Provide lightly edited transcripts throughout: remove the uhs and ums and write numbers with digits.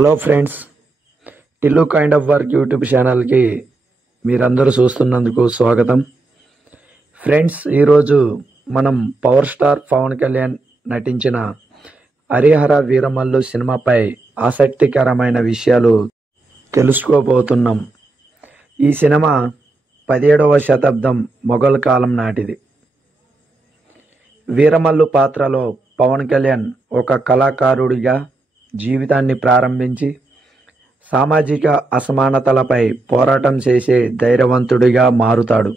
Hello friends, Tillu kind of work YouTube ఛానల్కి మీరందరూ చూస్తున్నందుకు స్వాగతం. ఫ్రెండ్స్, ఈరోజు మనం పవర్ స్టార్ పవన్ కళ్యాణ్ నటించిన హరిహర వీరమల్లు సినిమాపై ఆసక్తికరమైన విషయాలు తెలుసుకోబోతున్నాం. ఈ సినిమా 17వ శతాబ్దం మొఘల్ కాలం నాటిది. వీరమల్లు పాత్రలో పవన్ కళ్యాణ్ ఒక కళాకారుడిగా జీవితాన్ని ప్రారంభించి సామాజిక అసమానతలపై పోరాటం చేసే ధైర్యవంతుడిగా మారుతాడు.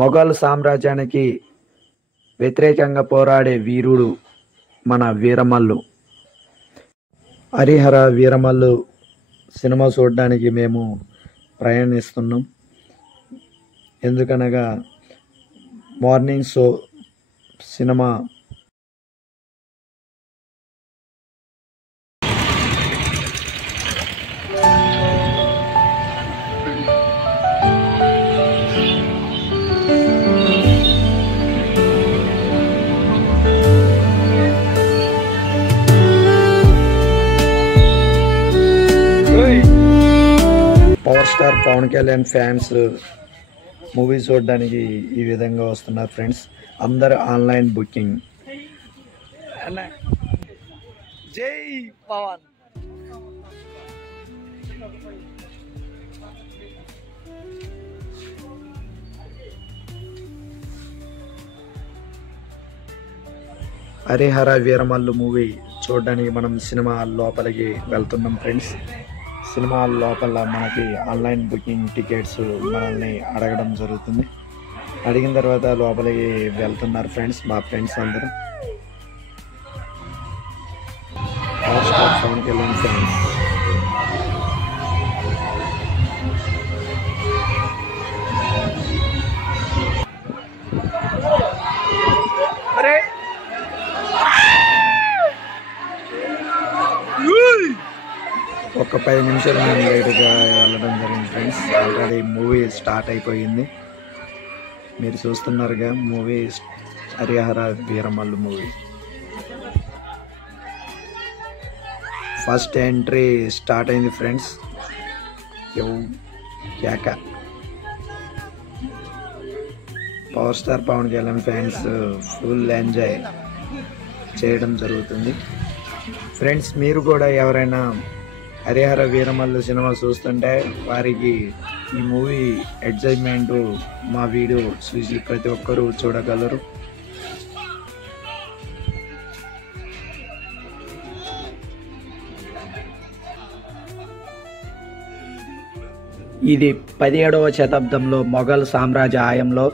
మొఘల్ సామ్రాజ్యానికి వ్యతిరేకంగా పోరాడే వీరుడు మన వీరమల్లు. హరిహర వీరమల్లు సినిమా చూడడానికి మేము ప్రయాణిస్తున్నాం. ఎందుకనగా morning show cinema power star Pawan Kalyan fans movie చూడడానికి ఈ విధంగా వస్తున్నారు. ఫ్రెండ్స్, అందరు ఆన్లైన్ బుకింగ్. జై పవన్. హరిహర వీరమల్లు మూవీ చూడడానికి మనం సినిమా హాల్ లోపలికి వెళ్తున్నాం. ఫ్రెండ్స్, సినిమా హాల్ లోపల మనకి ఆన్లైన్ బుకింగ్ టికెట్స్ మనల్ని అడగడం జరుగుతుంది. అడిగిన తర్వాత లోపలికి వెళ్తున్నారు ఫ్రెండ్స్, మా ఫ్రెండ్స్ అందరూ. Power star Pawan Kalyan fans. ఒక 10 నిమిషాలు మేము లేటుగా వెళ్ళడం జరిగింది ఫ్రెండ్స్. ఆల్రెడీ మూవీ స్టార్ట్ అయిపోయింది. మీరు చూస్తున్నారుగా movie Harihara Veeramallu movie. First entry start అయింది ఫ్రెండ్స్. కేక. Power star Pawan Kalyan fans full enjoy చేయడం జరుగుతుంది. ఫ్రెండ్స్, మీరు కూడా ఎవరైనా హరిహర వీరమల్లు సినిమా చూస్తుంటే వారికి ఈ మూవీ ఎగ్జైట్మెంట్ మా వీడియో చూసి ప్రతి ఒక్కరూ చూడగలరు. ఇది 17వ శతాబ్దంలో మొఘల్ సామ్రాజ్య హయాంలో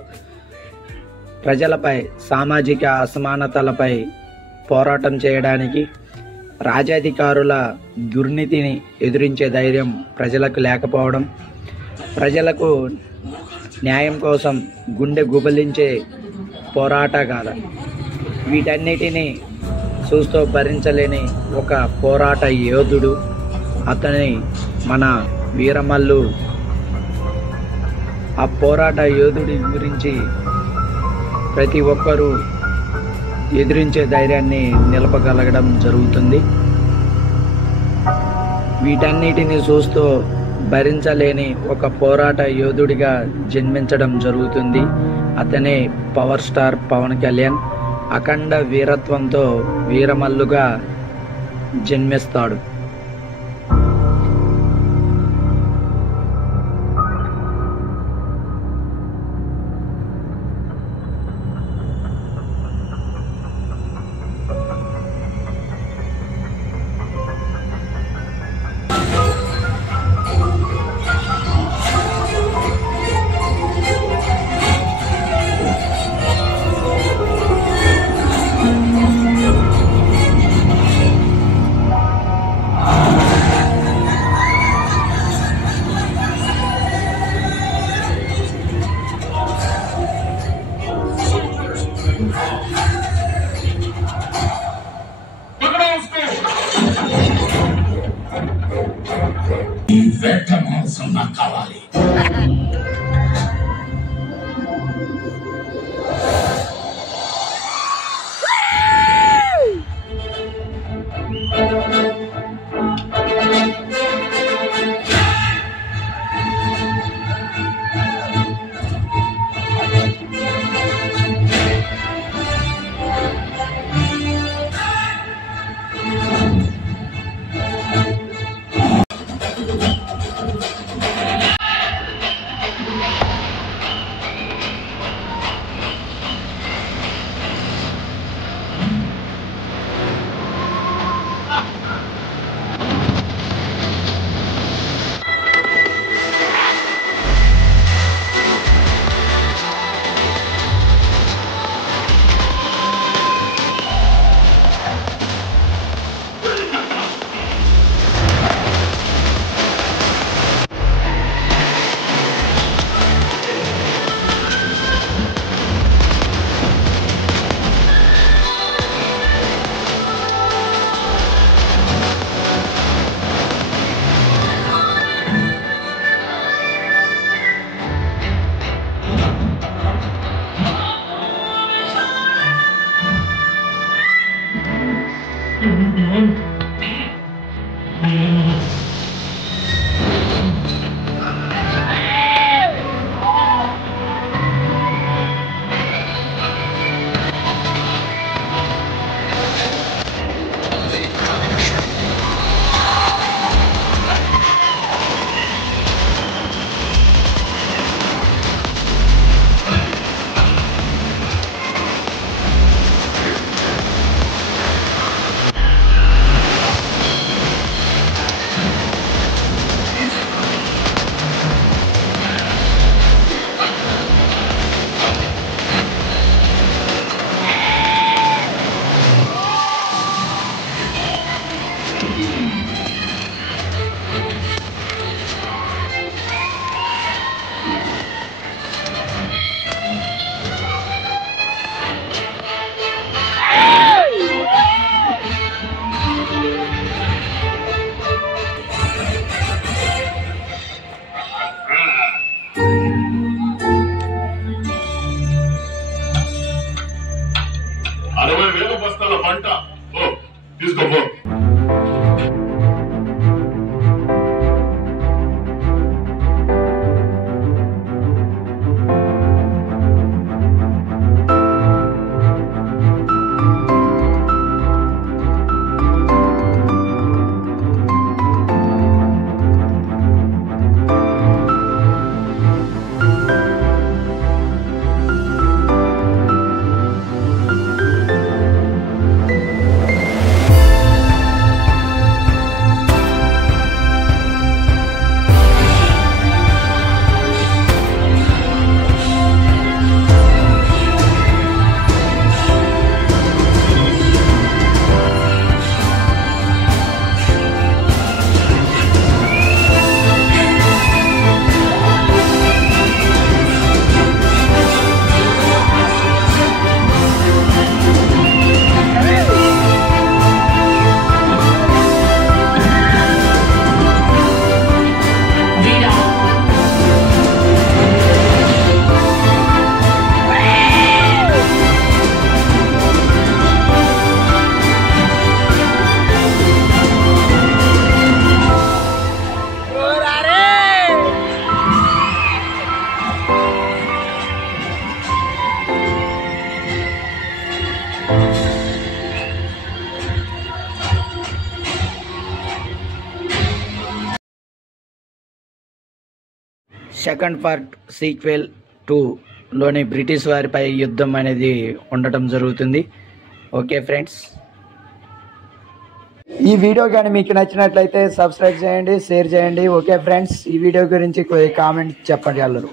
ప్రజలపై సామాజిక అసమానతలపై పోరాటం చేయడానికి రాజాధికారుల దుర్నీతిని ఎదిరించే ధైర్యం ప్రజలకు లేకపోవడం, ప్రజలకు న్యాయం కోసం గుండె గుబలించే పోరాటగాథ, వీటన్నిటినీ చూస్తూ భరించలేని ఒక పోరాట యోధుడు అతని మన వీరమల్లు. ఆ పోరాట యోధుడి గురించి ప్రతి ఒక్కరూ ఎదిరించే ధైర్యాన్ని నిలపగలగడం జరుగుతుంది. వీటన్నిటిని చూస్తూ భరించలేని ఒక పోరాట యోధుడిగా జన్మించడం జరుగుతుంది. అతనే పవర్ స్టార్ పవన్ కళ్యాణ్. అఖండ వీరత్వంతో వీరమల్లుగా జన్మిస్తాడు. వేట మాంసం నాకు కావాలి. సెకండ్ పార్ట్ సీక్వెల్ 2లోని బ్రిటిష్ వారిపై యుద్ధం అనేది ఉండటం జరుగుతుంది. ఓకే ఫ్రెండ్స్, ఈ వీడియో కానీ మీకు నచ్చినట్లయితే సబ్స్క్రైబ్ చేయండి, షేర్ చేయండి. ఓకే ఫ్రెండ్స్, ఈ వీడియో గురించి కామెంట్ చెప్పగలరు.